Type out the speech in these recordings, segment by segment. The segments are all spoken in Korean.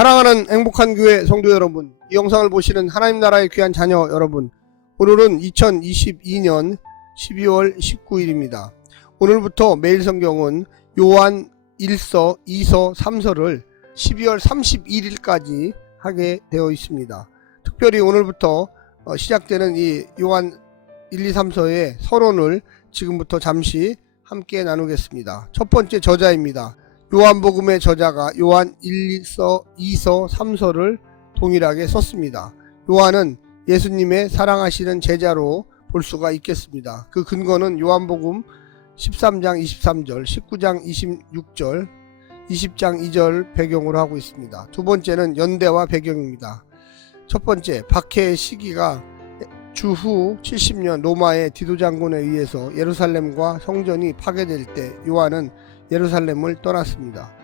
사랑하는 행복한 교회 성도 여러분, 이 영상을 보시는 하나님 나라의 귀한 자녀 여러분, 오늘은 2022년 12월 19일입니다. 오늘부터 매일 성경은 요한 1서, 2서, 3서를 12월 31일까지 하게 되어 있습니다. 특별히 오늘부터 시작되는 이 요한 1, 2, 3서의 서론을 지금부터 잠시 함께 나누겠습니다. 첫 번째 저자입니다. 요한복음의 저자가 요한 1서, 2서, 3서를 동일하게 썼습니다. 요한은 예수님의 사랑하시는 제자로 볼 수가 있겠습니다. 그 근거는 요한복음 13장 23절, 19장 26절, 20장 2절 배경으로 하고 있습니다. 두 번째는 연대와 배경입니다. 첫 번째, 박해의 시기가 주후 70년 로마의 디도 장군에 의해서 예루살렘과 성전이 파괴될 때 요한은 예루살렘을 떠났습니다.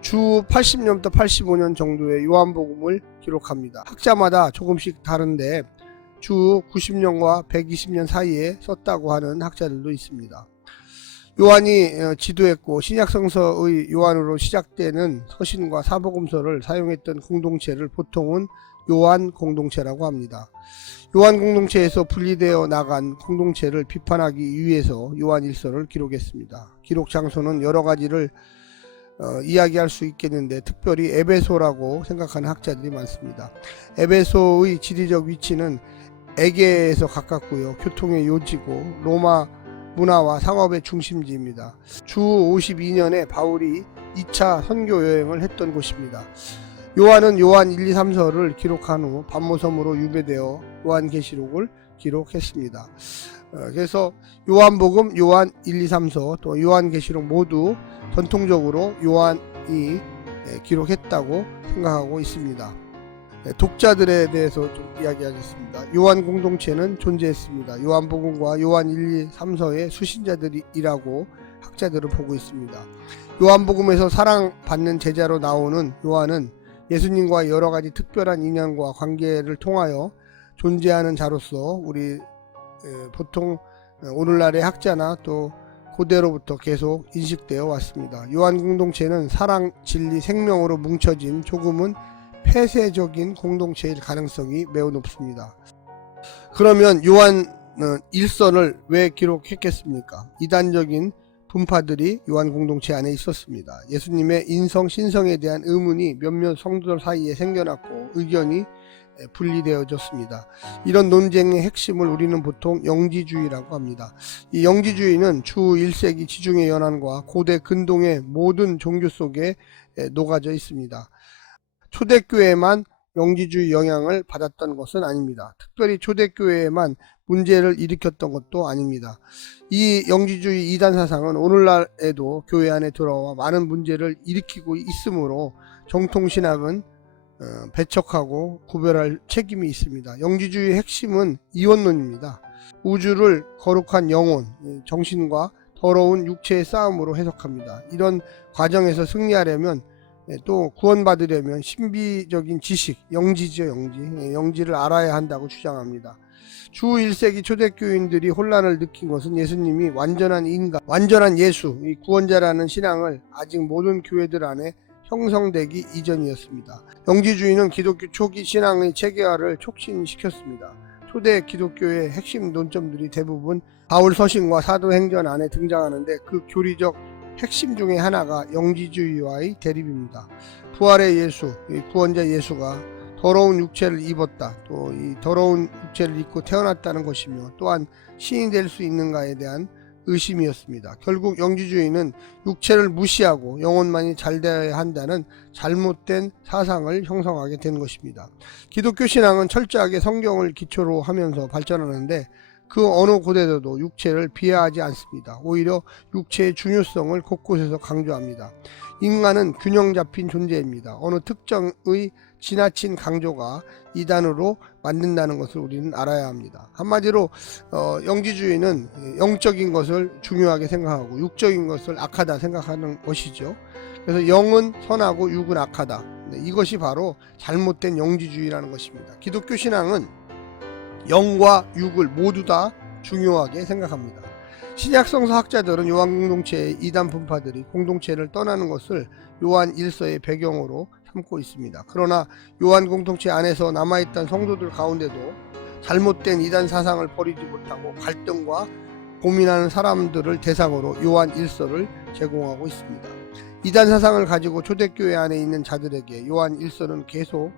주 80년부터 85년 정도의 요한복음을 기록합니다. 학자마다 조금씩 다른데 주 90년과 120년 사이에 썼다고 하는 학자들도 있습니다. 요한이 지도했고 신약성서의 요한으로 시작되는 서신과 사복음서를 사용했던 공동체를 보통은 요한 공동체라고 합니다. 요한 공동체에서 분리되어 나간 공동체를 비판하기 위해서 요한 1서를 기록했습니다. 기록 장소는 여러 가지를 이야기할 수 있겠는데 특별히 에베소라고 생각하는 학자들이 많습니다. 에베소의 지리적 위치는 에게에서 가깝고요. 교통의 요지고 로마 문화와 상업의 중심지입니다. 주 52년에 바울이 2차 선교 여행을 했던 곳입니다. 요한은 요한 1, 2, 3서를 기록한 후 반모섬으로 유배되어 요한계시록을 기록했습니다. 그래서 요한복음, 요한 1, 2, 3서, 또 요한계시록 모두 전통적으로 요한이 기록했다고 생각하고 있습니다. 독자들에 대해서 좀 이야기하겠습니다. 요한 공동체는 존재했습니다. 요한복음과 요한 1, 2, 3서의 수신자들이라고 학자들은 보고 있습니다. 요한복음에서 사랑받는 제자로 나오는 요한은 예수님과 여러 가지 특별한 인연과 관계를 통하여 존재하는 자로서 우리 보통 오늘날의 학자나 또 고대로부터 계속 인식되어 왔습니다. 요한 공동체는 사랑, 진리, 생명으로 뭉쳐진 조금은 폐쇄적인 공동체일 가능성이 매우 높습니다. 그러면 요한 1서를 왜 기록했겠습니까? 이단적인 분파들이 요한 공동체 안에 있었습니다. 예수님의 인성, 신성에 대한 의문이 몇몇 성도들 사이에 생겨났고 의견이 분리되어졌습니다. 이런 논쟁의 핵심을 우리는 보통 영지주의라고 합니다. 이 영지주의는 주 1세기 지중해 연안과 고대 근동의 모든 종교 속에 녹아져 있습니다. 초대교회만 영지주의 영향을 받았던 것은 아닙니다. 특별히 초대교회에만 문제를 일으켰던 것도 아닙니다. 이 영지주의 이단 사상은 오늘날에도 교회 안에 들어와 많은 문제를 일으키고 있으므로 정통신학은 배척하고 구별할 책임이 있습니다. 영지주의의 핵심은 이원론입니다. 우주를 거룩한 영혼, 정신과 더러운 육체의 싸움으로 해석합니다. 이런 과정에서 승리하려면 또 구원받으려면 신비적인 지식, 영지죠, 영지를 알아야 한다고 주장합니다. 주 1세기 초대교인들이 혼란을 느낀 것은 예수님이 완전한 인간, 완전한 예수, 이 구원자라는 신앙을 아직 모든 교회들 안에 형성되기 이전이었습니다. 영지주의는 기독교 초기 신앙의 체계화를 촉진시켰습니다. 초대 기독교의 핵심 논점들이 대부분 바울 서신과 사도행전 안에 등장하는데 그 교리적 핵심 중에 하나가 영지주의와의 대립입니다. 부활의 예수, 구원자 예수가 더러운 육체를 입었다. 또 이 더러운 육체를 입고 태어났다는 것이며 또한 신이 될 수 있는가에 대한 의심이었습니다. 결국 영지주의는 육체를 무시하고 영혼만이 잘 되어야 한다는 잘못된 사상을 형성하게 된 것입니다. 기독교 신앙은 철저하게 성경을 기초로 하면서 발전하는데 그 어느 고대에도 육체를 비하하지 않습니다. 오히려 육체의 중요성을 곳곳에서 강조합니다. 인간은 균형 잡힌 존재입니다. 어느 특정의 지나친 강조가 이단으로 만든다는 것을 우리는 알아야 합니다. 한마디로 영지주의는 영적인 것을 중요하게 생각하고 육적인 것을 악하다 생각하는 것이죠. 그래서 영은 선하고 육은 악하다. 이것이 바로 잘못된 영지주의라는 것입니다. 기독교 신앙은 영과 육을 모두 다 중요하게 생각합니다. 신약성서 학자들은 요한 공동체의 이단 분파들이 공동체를 떠나는 것을 요한 1서의 배경으로 삼고 있습니다. 그러나 요한 공동체 안에서 남아있던 성도들 가운데도 잘못된 이단 사상을 버리지 못하고 갈등과 고민하는 사람들을 대상으로 요한 1서를 제공하고 있습니다. 이단 사상을 가지고 초대교회 안에 있는 자들에게 요한 1서는 계속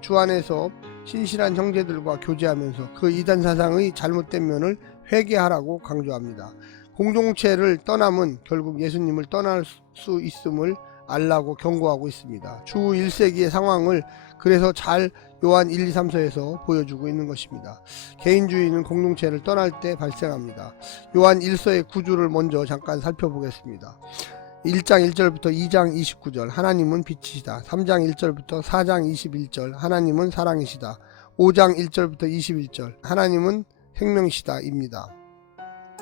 주 안에서 신실한 형제들과 교제하면서 그 이단 사상의 잘못된 면을 회개하라고 강조합니다. 공동체를 떠남은 결국 예수님을 떠날 수 있음을 알라고 경고하고 있습니다. 주 1세기의 상황을 그래서 잘 요한 1, 2, 3서에서 보여주고 있는 것입니다. 개인주의는 공동체를 떠날 때 발생합니다. 요한 1서의 구주를 먼저 잠깐 살펴보겠습니다. 1장 1절부터 2장 29절 하나님은 빛이시다. 3장 1절부터 4장 21절 하나님은 사랑이시다. 5장 1절부터 21절 하나님은 생명이시다 입니다.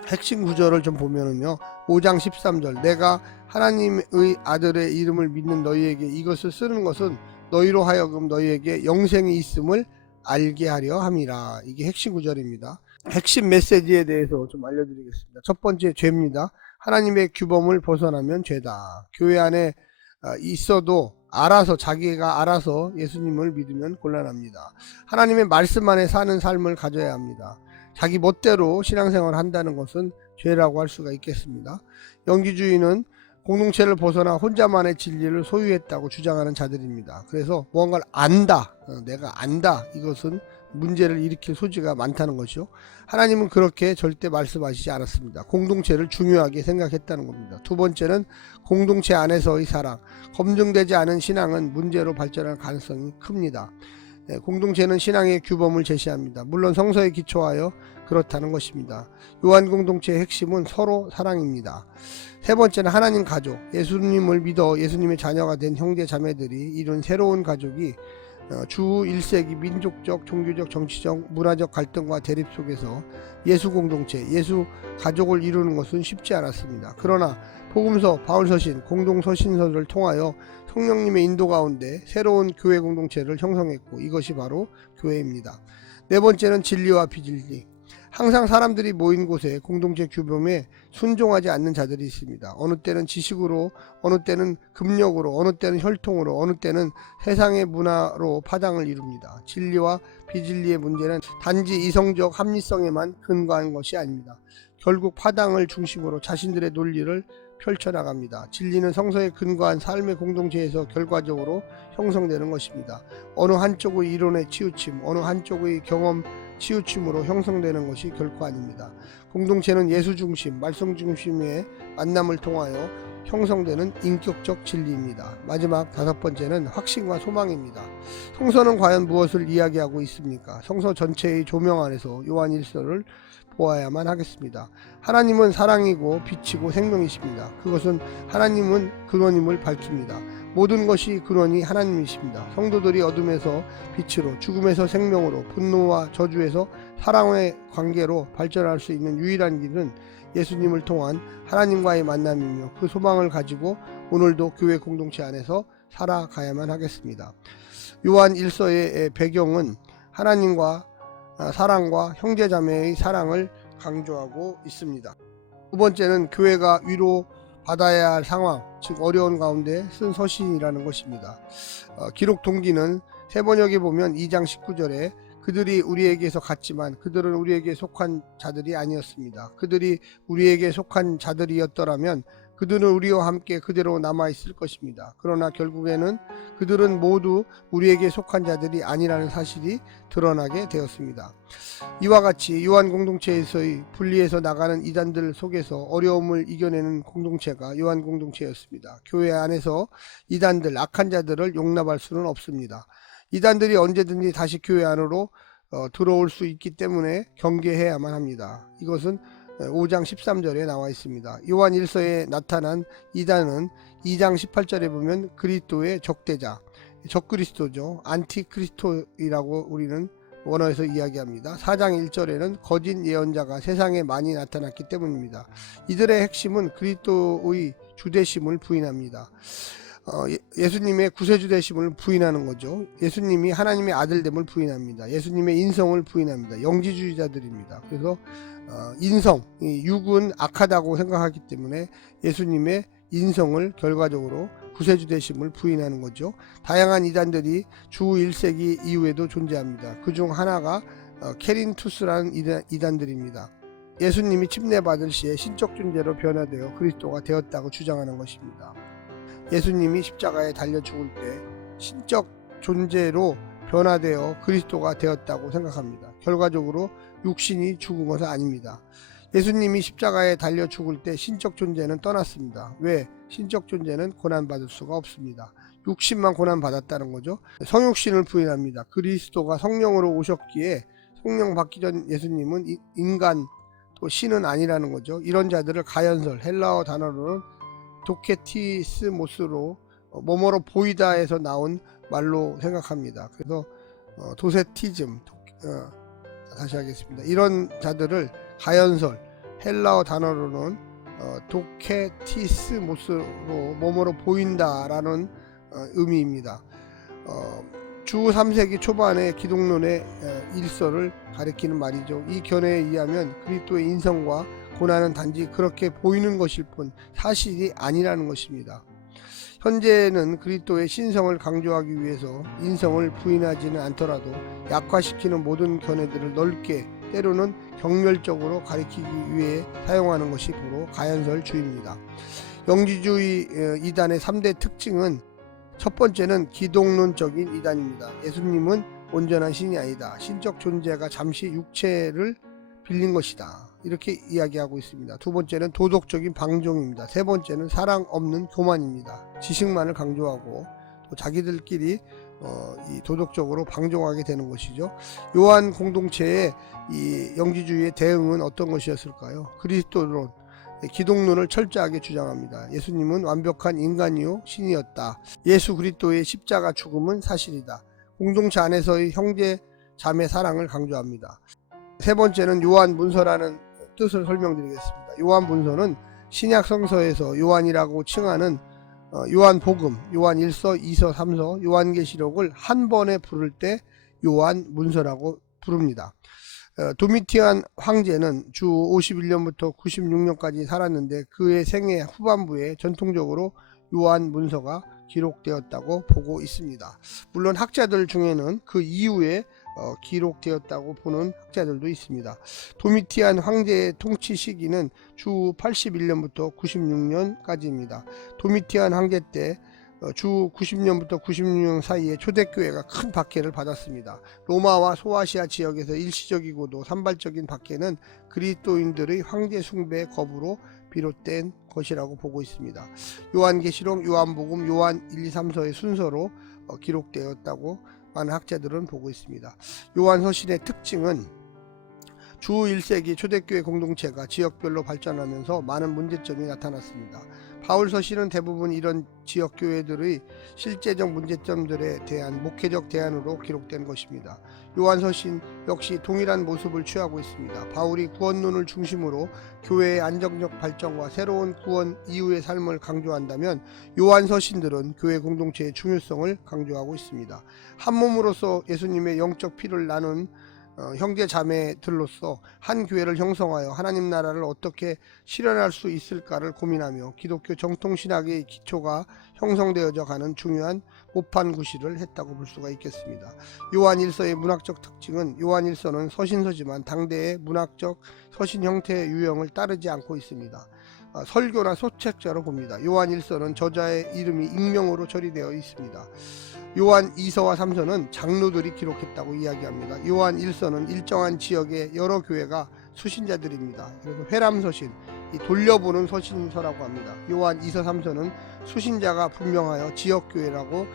핵심 구절을 좀 보면은요, 5장 13절 내가 하나님의 아들의 이름을 믿는 너희에게 이것을 쓰는 것은 너희로 하여금 너희에게 영생이 있음을 알게 하려 함이라. 이게 핵심 구절입니다. 핵심 메시지에 대해서 좀 알려드리겠습니다. 첫 번째, 죄입니다. 하나님의 규범을 벗어나면 죄다. 교회 안에 있어도 자기가 알아서 예수님을 믿으면 곤란합니다. 하나님의 말씀 안에 사는 삶을 가져야 합니다. 자기 멋대로 신앙생활을 한다는 것은 죄라고 할 수가 있겠습니다. 영지주의는 공동체를 벗어나 혼자만의 진리를 소유했다고 주장하는 자들입니다. 그래서 무언가를 안다, 내가 안다, 이것은 문제를 일으킬 소지가 많다는 것이죠. 하나님은 그렇게 절대 말씀하시지 않았습니다. 공동체를 중요하게 생각했다는 겁니다. 두 번째는 공동체 안에서의 사랑. 검증되지 않은 신앙은 문제로 발전할 가능성이 큽니다. 공동체는 신앙의 규범을 제시합니다. 물론 성서에 기초하여 그렇다는 것입니다. 요한 공동체의 핵심은 서로 사랑입니다. 세 번째는 하나님 가족. 예수님을 믿어 예수님의 자녀가 된 형제 자매들이 이룬 새로운 가족이 주 1세기 민족적, 종교적, 정치적, 문화적 갈등과 대립 속에서 예수 공동체, 예수 가족을 이루는 것은 쉽지 않았습니다. 그러나 복음서, 바울서신, 공동서신서를 통하여 성령님의 인도 가운데 새로운 교회 공동체를 형성했고 이것이 바로 교회입니다. 네 번째는 진리와 비진리. 항상 사람들이 모인 곳에 공동체 규범에 순종하지 않는 자들이 있습니다. 어느 때는 지식으로, 어느 때는 금력으로, 어느 때는 혈통으로, 어느 때는 세상의 문화로 파당을 이룹니다. 진리와 비진리의 문제는 단지 이성적 합리성에만 근거한 것이 아닙니다. 결국 파당을 중심으로 자신들의 논리를 펼쳐나갑니다. 진리는 성서에 근거한 삶의 공동체에서 결과적으로 형성되는 것입니다. 어느 한쪽의 이론의 치우침, 어느 한쪽의 경험 치우침으로 형성되는 것이 결코 아닙니다. 공동체는 예수 중심, 말씀 중심의 만남을 통하여 형성되는 인격적 진리입니다. 마지막 다섯 번째는 확신과 소망입니다. 성서는 과연 무엇을 이야기하고 있습니까? 성서 전체의 조명 안에서 요한 1서를 보아야만 하겠습니다. 하나님은 사랑이고 빛이고 생명이십니다. 그것은 하나님은 근원임을 밝힙니다. 모든 것이 근원이 하나님이십니다. 성도들이 어둠에서 빛으로, 죽음에서 생명으로, 분노와 저주에서 사랑의 관계로 발전할 수 있는 유일한 길은 예수님을 통한 하나님과의 만남이며 그 소망을 가지고 오늘도 교회 공동체 안에서 살아가야만 하겠습니다. 요한 1서의 배경은 하나님과 사랑과 형제자매의 사랑을 강조하고 있습니다. 두 번째는 교회가 위로 받아야 할 상황, 즉 어려운 가운데 쓴 서신이라는 것입니다. 기록 동기는 세번역에 보면 2장 19절에 그들이 우리에게서 갔지만 그들은 우리에게 속한 자들이 아니었습니다. 그들이 우리에게 속한 자들이었더라면 그들은 우리와 함께 그대로 남아있을 것입니다. 그러나 결국에는 그들은 모두 우리에게 속한 자들이 아니라는 사실이 드러나게 되었습니다. 이와 같이 요한 공동체에서의 분리해서 나가는 이단들 속에서 어려움을 이겨내는 공동체가 요한 공동체였습니다. 교회 안에서 이단들, 악한 자들을 용납할 수는 없습니다. 이단들이 언제든지 다시 교회 안으로 들어올 수 있기 때문에 경계해야만 합니다. 이것은 5장 13절에 나와 있습니다. 요한 1서에 나타난 이단은 2장 18절에 보면 그리스도의 적대자, 적그리스도죠. 안티크리스토이라고 우리는 원어에서 이야기합니다. 4장 1절에는 거짓 예언자가 세상에 많이 나타났기 때문입니다. 이들의 핵심은 그리스도의 주되심을 부인합니다. 예수님의 구세주 되심을 부인하는 거죠. 예수님이 하나님의 아들됨을 부인합니다. 예수님의 인성을 부인합니다. 영지주의자들입니다. 그래서 인성, 육은 악하다고 생각하기 때문에 예수님의 인성을 결과적으로 구세주 되심을 부인하는 거죠. 다양한 이단들이 주 1세기 이후에도 존재합니다. 그중 하나가 케린투스라는 이단들입니다. 예수님이 침례받을 시에 신적 존재로 변화되어 그리스도가 되었다고 주장하는 것입니다. 예수님이 십자가에 달려 죽을 때 신적 존재로 변화되어 그리스도가 되었다고 생각합니다. 결과적으로 육신이 죽은 것은 아닙니다. 예수님이 십자가에 달려 죽을 때 신적 존재는 떠났습니다. 왜? 신적 존재는 고난받을 수가 없습니다. 육신만 고난받았다는 거죠. 성육신을 부인합니다. 그리스도가 성령으로 오셨기에 성령 받기 전 예수님은 인간 또 신은 아니라는 거죠. 이런 자들을 가연설, 헬라어 단어로는 도케티스모스로 뭐뭐로 보이다에서 나온 말로 생각합니다. 그래서 도세티즘, 다시 하겠습니다. 이런 자들을 가연설, 헬라어 단어로는 도케티스모스로 뭐뭐로 보인다라는 의미입니다. 주 3세기 초반의 기독론의 일서를 가리키는 말이죠. 이 견해에 의하면 그리스도의 인성과 고난은 단지 그렇게 보이는 것일 뿐 사실이 아니라는 것입니다. 현재는 그리스도의 신성을 강조하기 위해서 인성을 부인하지는 않더라도 약화시키는 모든 견해들을 넓게 때로는 경멸적으로 가리키기 위해 사용하는 것이 바로 가연설주의입니다. 영지주의 이단의 3대 특징은 첫 번째는 기독론적인 이단입니다. 예수님은 온전한 신이 아니다. 신적 존재가 잠시 육체를 빌린 것이다. 이렇게 이야기하고 있습니다. 두 번째는 도덕적인 방종입니다. 세 번째는 사랑 없는 교만입니다. 지식만을 강조하고 또 자기들끼리 이 도덕적으로 방종하게 되는 것이죠. 요한 공동체의 이 영지주의의 대응은 어떤 것이었을까요? 그리스도론, 기독론을 철저하게 주장합니다. 예수님은 완벽한 인간이요 신이었다. 예수 그리스도의 십자가 죽음은 사실이다. 공동체 안에서의 형제 자매 사랑을 강조합니다. 세 번째는 요한 문서라는 뜻을 설명드리겠습니다. 요한 문서는 신약 성서에서 요한이라고 칭하는 요한 복음, 요한 1서, 2서, 3서, 요한계시록을 한 번에 부를 때 요한 문서라고 부릅니다. 도미티안 황제는 주 51년부터 96년까지 살았는데 그의 생애 후반부에 전통적으로 요한 문서가 기록되었다고 보고 있습니다. 물론 학자들 중에는 그 이후에 기록되었다고 보는 학자들도 있습니다. 도미티안 황제의 통치 시기는 주 81년부터 96년까지입니다. 도미티안 황제 때 주 90년부터 96년 사이에 초대교회가 큰 박해를 받았습니다. 로마와 소아시아 지역에서 일시적이고도 산발적인 박해는 그리스도인들의 황제 숭배 거부로 비롯된 것이라고 보고 있습니다. 요한계시록, 요한복음, 요한 1, 2, 3서의 순서로 기록되었다고 많은 학자들은 보고 있습니다. 요한서신의 특징은 주 1세기 초대교회 공동체가 지역별로 발전하면서 많은 문제점이 나타났습니다. 바울서신은 대부분 이런 지역교회들의 실제적 문제점들에 대한 목회적 대안으로 기록된 것입니다. 요한서신 역시 동일한 모습을 취하고 있습니다. 바울이 구원론을 중심으로 교회의 안정적 발전과 새로운 구원 이후의 삶을 강조한다면 요한서신들은 교회 공동체의 중요성을 강조하고 있습니다. 한 몸으로서 예수님의 영적 피를 나눈 형제 자매들로서 한 교회를 형성하여 하나님 나라를 어떻게 실현할 수 있을까를 고민하며 기독교 정통신학의 기초가 형성되어져 가는 중요한 모판구시를 했다고 볼 수가 있겠습니다. 요한 1서의 문학적 특징은 요한 1서는 서신서지만 당대의 문학적 서신 형태의 유형을 따르지 않고 있습니다. 설교나 소책자로 봅니다. 요한 1서는 저자의 이름이 익명으로 처리되어 있습니다. 요한 2서와 3서는 장로들이 기록했다고 이야기합니다. 요한 1서는 일정한 지역의 여러 교회가 수신자들입니다. 그래서 회람서신, 돌려보는 서신서라고 합니다. 요한 2서 3서는 수신자가 분명하여 지역교회라고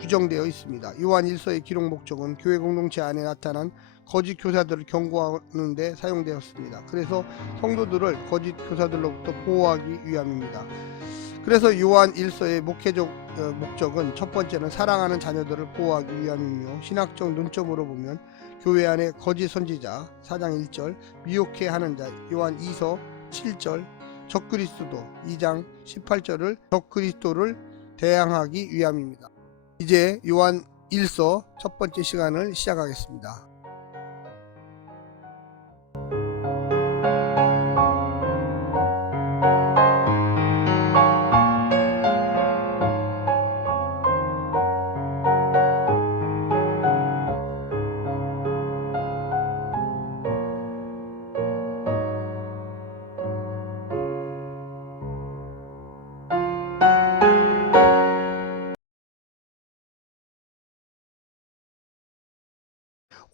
규정되어 있습니다. 요한 1서의 기록 목적은 교회 공동체 안에 나타난 거짓 교사들을 경고하는 데 사용되었습니다. 그래서 성도들을 거짓 교사들로부터 보호하기 위함입니다. 그래서 요한 1서의 목회적 목적은 첫 번째는 사랑하는 자녀들을 보호하기 위함이며 신학적 논점으로 보면 교회 안에 거짓 선지자 4장 1절, 미혹해 하는 자 요한 2서 7절, 적그리스도 2장 18절을 적그리스도를 대항하기 위함입니다. 이제 요한 1서 첫 번째 시간을 시작하겠습니다.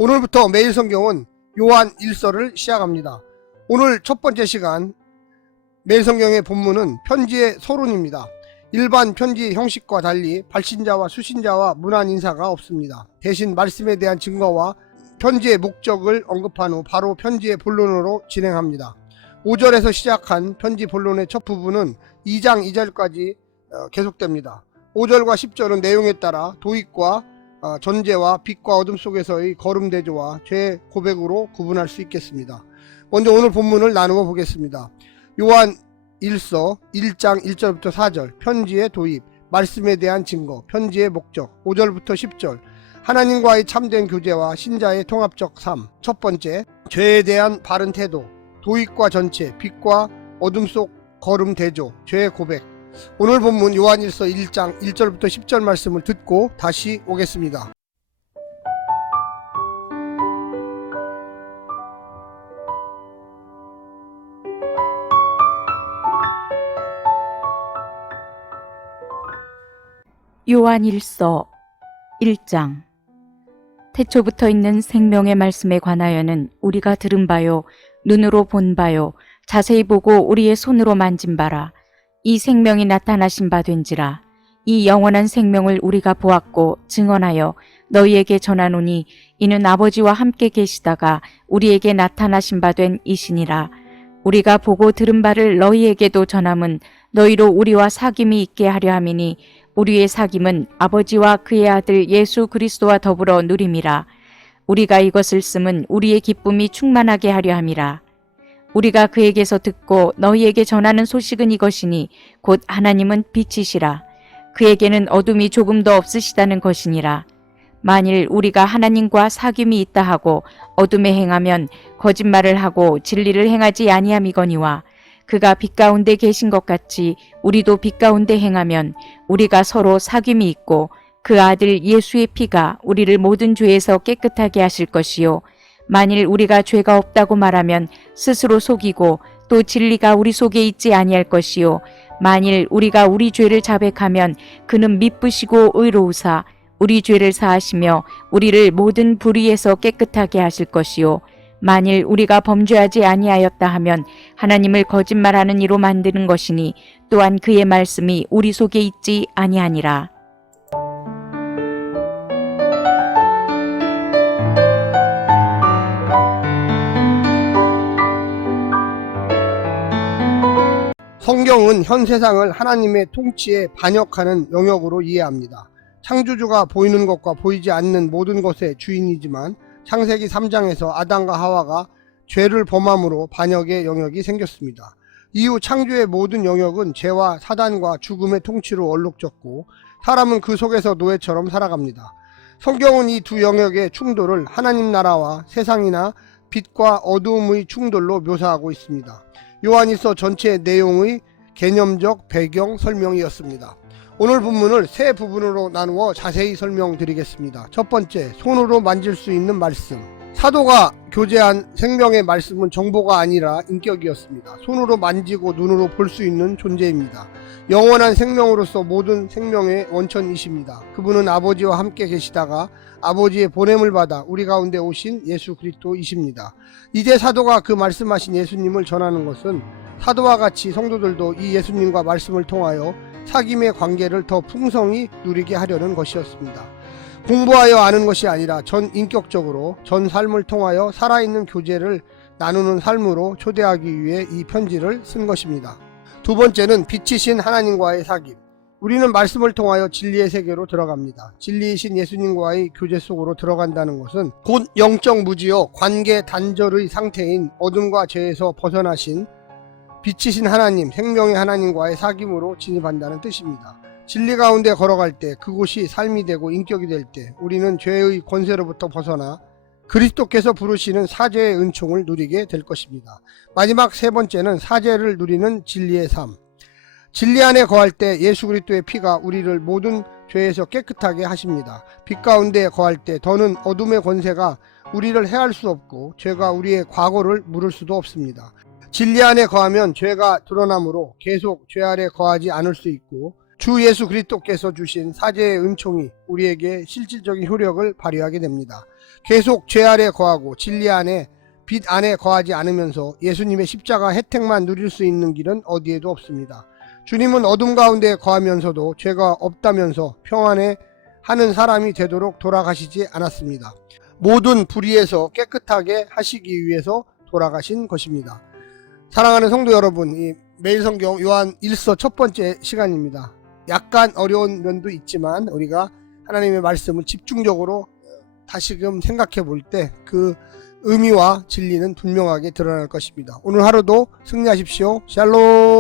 오늘부터 매일 성경은 요한 1서를 시작합니다. 오늘 첫 번째 시간 매일 성경의 본문은 편지의 서론입니다. 일반 편지 형식과 달리 발신자와 수신자와 문안 인사가 없습니다. 대신 말씀에 대한 증거와 편지의 목적을 언급한 후 바로 편지의 본론으로 진행합니다. 5절에서 시작한 편지 본론의 첫 부분은 2장 2절까지 계속됩니다. 5절과 10절은 내용에 따라 도익과 전제와 빛과 어둠 속에서의 거름대조와 죄 고백으로 구분할 수 있겠습니다. 먼저 오늘 본문을 나누어 보겠습니다. 요한 1서 1장 1절부터 4절 편지의 도입, 말씀에 대한 증거, 편지의 목적, 5절부터 10절 하나님과의 참된 교제와 신자의 통합적 삶. 첫 번째, 죄에 대한 바른 태도, 도익과 전체, 빛과 어둠 속 거름 대조, 죄의 고백. 오늘 본문 요한일서 1장 1절부터 10절 말씀을 듣고 다시 오겠습니다. 요한일서 1장. 태초부터 있는 생명의 말씀에 관하여는 우리가 들은 바요, 눈으로 본 바요, 자세히 보고 우리의 손으로 만진 바라. 이 생명이 나타나신 바 된지라. 이 영원한 생명을 우리가 보았고 증언하여 너희에게 전하노니 이는 아버지와 함께 계시다가 우리에게 나타나신 바 된 이시니라. 우리가 보고 들은 바를 너희에게도 전함은 너희로 우리와 사귐이 있게 하려 함이니 우리의 사귐은 아버지와 그의 아들 예수 그리스도와 더불어 누림이라. 우리가 이것을 쓰면 우리의 기쁨이 충만하게 하려 함이라. 우리가 그에게서 듣고 너희에게 전하는 소식은 이것이니 곧 하나님은 빛이시라. 그에게는 어둠이 조금도 없으시다는 것이니라. 만일 우리가 하나님과 사귐이 있다 하고 어둠에 행하면 거짓말을 하고 진리를 행하지 아니함이거니와 그가 빛 가운데 계신 것 같이 우리도 빛 가운데 행하면 우리가 서로 사귐이 있고 그 아들 예수의 피가 우리를 모든 죄에서 깨끗하게 하실 것이요. 만일 우리가 죄가 없다고 말하면 스스로 속이고 또 진리가 우리 속에 있지 아니할 것이요. 만일 우리가 우리 죄를 자백하면 그는 미쁘시고 의로우사 우리 죄를 사하시며 우리를 모든 불의에서 깨끗하게 하실 것이요. 만일 우리가 범죄하지 아니하였다 하면 하나님을 거짓말하는 이로 만드는 것이니 또한 그의 말씀이 우리 속에 있지 아니하니라. 성경은 현 세상을 하나님의 통치에 반역하는 영역으로 이해합니다. 창조주가 보이는 것과 보이지 않는 모든 것의 주인이지만 창세기 3장에서 아담과 하와가 죄를 범함으로 반역의 영역이 생겼습니다. 이후 창조의 모든 영역은 죄와 사단과 죽음의 통치로 얼룩졌고 사람은 그 속에서 노예처럼 살아갑니다. 성경은 이 두 영역의 충돌을 하나님 나라와 세상이나 빛과 어두움의 충돌로 묘사하고 있습니다. 요한일서 전체 내용의 개념적 배경 설명이었습니다. 오늘 본문을 세 부분으로 나누어 자세히 설명드리겠습니다. 첫 번째, 손으로 만질 수 있는 말씀. 사도가 교제한 생명의 말씀은 정보가 아니라 인격이었습니다. 손으로 만지고 눈으로 볼 수 있는 존재입니다. 영원한 생명으로서 모든 생명의 원천이십니다. 그분은 아버지와 함께 계시다가 아버지의 보냄을 받아 우리 가운데 오신 예수 그리스도이십니다. 이제 사도가 그 말씀하신 예수님을 전하는 것은 사도와 같이 성도들도 이 예수님과 말씀을 통하여 사귐의 관계를 더 풍성히 누리게 하려는 것이었습니다. 공부하여 아는 것이 아니라 전 인격적으로 전 삶을 통하여 살아있는 교제를 나누는 삶으로 초대하기 위해 이 편지를 쓴 것입니다. 두 번째는 빛이신 하나님과의 사귐. 우리는 말씀을 통하여 진리의 세계로 들어갑니다. 진리이신 예수님과의 교제 속으로 들어간다는 것은 곧 영적 무지요 관계 단절의 상태인 어둠과 죄에서 벗어나신 빛이신 하나님, 생명의 하나님과의 사귐으로 진입한다는 뜻입니다. 진리 가운데 걸어갈 때, 그곳이 삶이 되고 인격이 될 때 우리는 죄의 권세로부터 벗어나 그리스도께서 부르시는 사죄의 은총을 누리게 될 것입니다. 마지막 세 번째는 사죄를 누리는 진리의 삶. 진리 안에 거할 때 예수 그리스도의 피가 우리를 모든 죄에서 깨끗하게 하십니다. 빛 가운데 거할 때 더는 어둠의 권세가 우리를 해할 수 없고 죄가 우리의 과거를 물을 수도 없습니다. 진리 안에 거하면 죄가 드러나므로 계속 죄 아래 거하지 않을 수 있고 주 예수 그리스도께서 주신 사죄의 은총이 우리에게 실질적인 효력을 발휘하게 됩니다. 계속 죄 아래 거하고 진리 안에 빛 안에 거하지 않으면서 예수님의 십자가 혜택만 누릴 수 있는 길은 어디에도 없습니다. 주님은 어둠 가운데 거하면서도 죄가 없다면서 평안에 하는 사람이 되도록 돌아가시지 않았습니다. 모든 불의에서 깨끗하게 하시기 위해서 돌아가신 것입니다. 사랑하는 성도 여러분, 이 매일 성경 요한 1서 첫 번째 시간입니다. 약간 어려운 면도 있지만 우리가 하나님의 말씀을 집중적으로 다시금 생각해 볼 때 그 의미와 진리는 분명하게 드러날 것입니다. 오늘 하루도 승리하십시오. 샬롬.